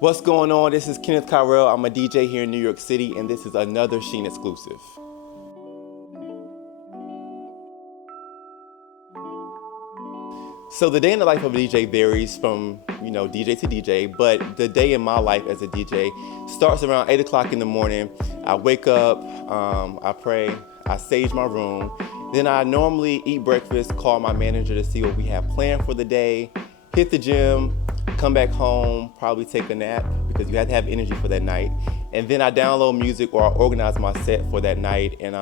What's going on? This is Kenneth Kyrell. I'm a DJ here in New York City, and this is another Sheen exclusive. So the day in the life of a DJ varies from, DJ to DJ, but the day in my life as a DJ starts around 8 o'clock in the morning. I wake up, I pray, I sage my room. Then I normally eat breakfast, call my manager to see what we have planned for the day, hit the gym, come back home, probably take a nap because you have to have energy for that night. And then I download music or I organize my set for that night and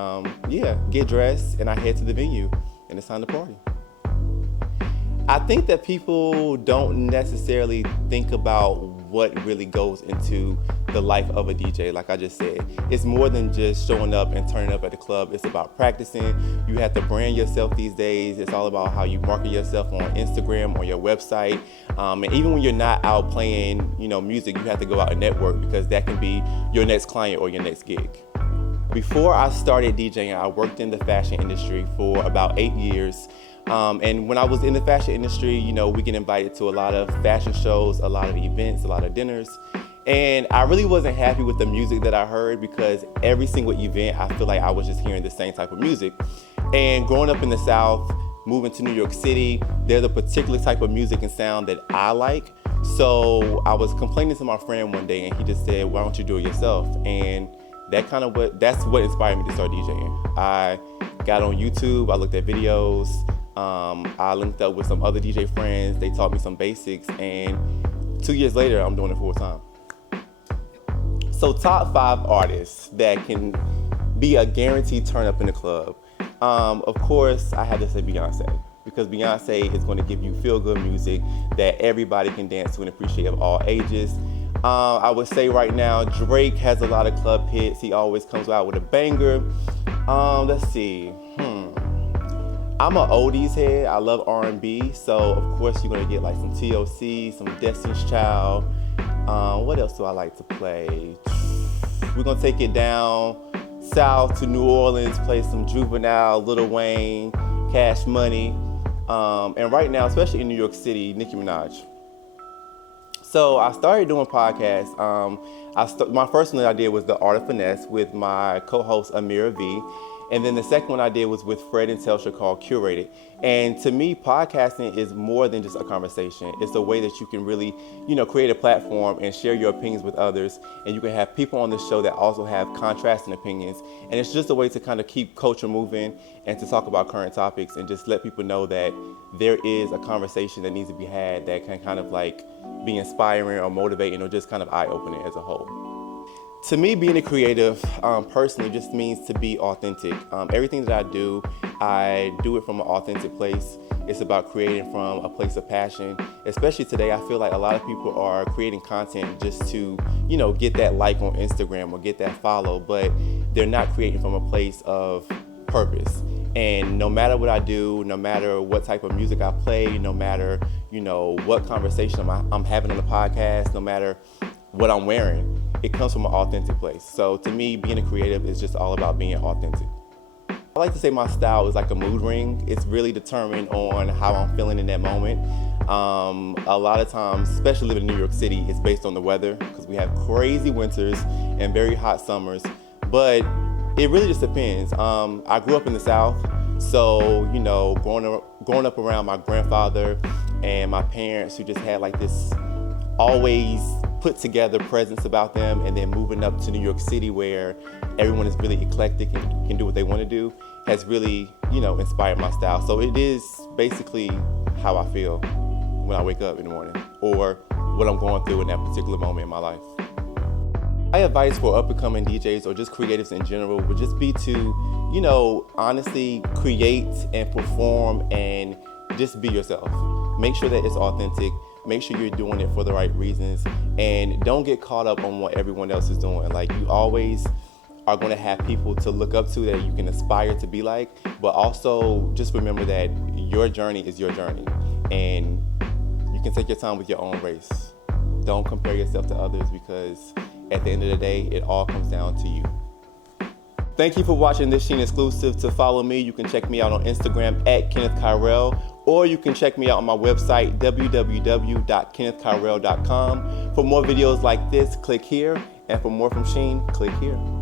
get dressed and I head to the venue and it's time to party. I think that people don't necessarily think about what really goes into the life of a DJ. Like I just said, it's more than just showing up and turning up at the club. It's about practicing. You have to brand yourself these days. It's all about how you market yourself on Instagram or your website. And even when you're not out playing, music, you have to go out and network because that can be your next client or your next gig. Before I started DJing, I worked in the fashion industry for about 8 years. And when I was in the fashion industry, we get invited to a lot of fashion shows, a lot of events, a lot of dinners. And I really wasn't happy with the music that I heard because every single event, I feel like I was just hearing the same type of music. And growing up in the South, moving to New York City, there's a particular type of music and sound that I like. So I was complaining to my friend one day and he just said, why don't you do it yourself? And that's what inspired me to start DJing. I got on YouTube, I looked at videos, I linked up with some other DJ friends, they taught me some basics, and 2 years later, I'm doing it full time. So top 5 artists that can be a guaranteed turn up in the club. Of course, I had to say Beyonce, because Beyonce is going to give you feel-good music that everybody can dance to and appreciate of all ages. I would say right now, Drake has a lot of club hits. He always comes out with a banger. Let's see. I'm an oldies head. I love R&B. So, of course, you're going to get like some TLC, some Destiny's Child. What else do I like to play? We're going to take it down south to New Orleans, play some Juvenile, Lil Wayne, Cash Money. And right now, especially in New York City, Nicki Minaj. So I started doing podcasts. My first one I did was The Art of Finesse with my co-host Amira V. And then the second one I did was with Fred and Telsha called Curated. And to me, podcasting is more than just a conversation. It's a way that you can really, create a platform and share your opinions with others. And you can have people on the show that also have contrasting opinions. And it's just a way to kind of keep culture moving and to talk about current topics and just let people know that there is a conversation that needs to be had that can kind of like be inspiring or motivating or just kind of eye-opening as a whole. To me, being a creative personally just means to be authentic. Everything that I do it from an authentic place. It's about creating from a place of passion. Especially today, I feel like a lot of people are creating content just to, get that like on Instagram or get that follow, but they're not creating from a place of purpose. And no matter what I do, no matter what type of music I play, no matter, what conversation I'm having on the podcast, no matter what I'm wearing, it comes from an authentic place. So to me, being a creative is just all about being authentic. I like to say my style is like a mood ring. It's really determined on how I'm feeling in that moment. A lot of times, especially living in New York City, it's based on the weather because we have crazy winters and very hot summers. But it really just depends. I grew up in the South, so growing up around my grandfather and my parents who just had like this always put together presence about them, and then moving up to New York City where everyone is really eclectic and can do what they want to do has really, inspired my style. So it is basically how I feel when I wake up in the morning or what I'm going through in that particular moment in my life. My advice for up-and-coming DJs or just creatives in general would just be to, honestly create and perform and just be yourself. Make sure that it's authentic. Make sure you're doing it for the right reasons and don't get caught up on what everyone else is doing. Like, you always are going to have people to look up to that you can aspire to be like, but also just remember that your journey is your journey and you can take your time with your own race. Don't compare yourself to others because at the end of the day, it all comes down to you. Thank you for watching this Sheen exclusive. To follow me, you can check me out on Instagram at Kenneth Kyrell or you can check me out on my website, www.kennethkyrell.com. For more videos like this, click here, and for more from Sheen, click here.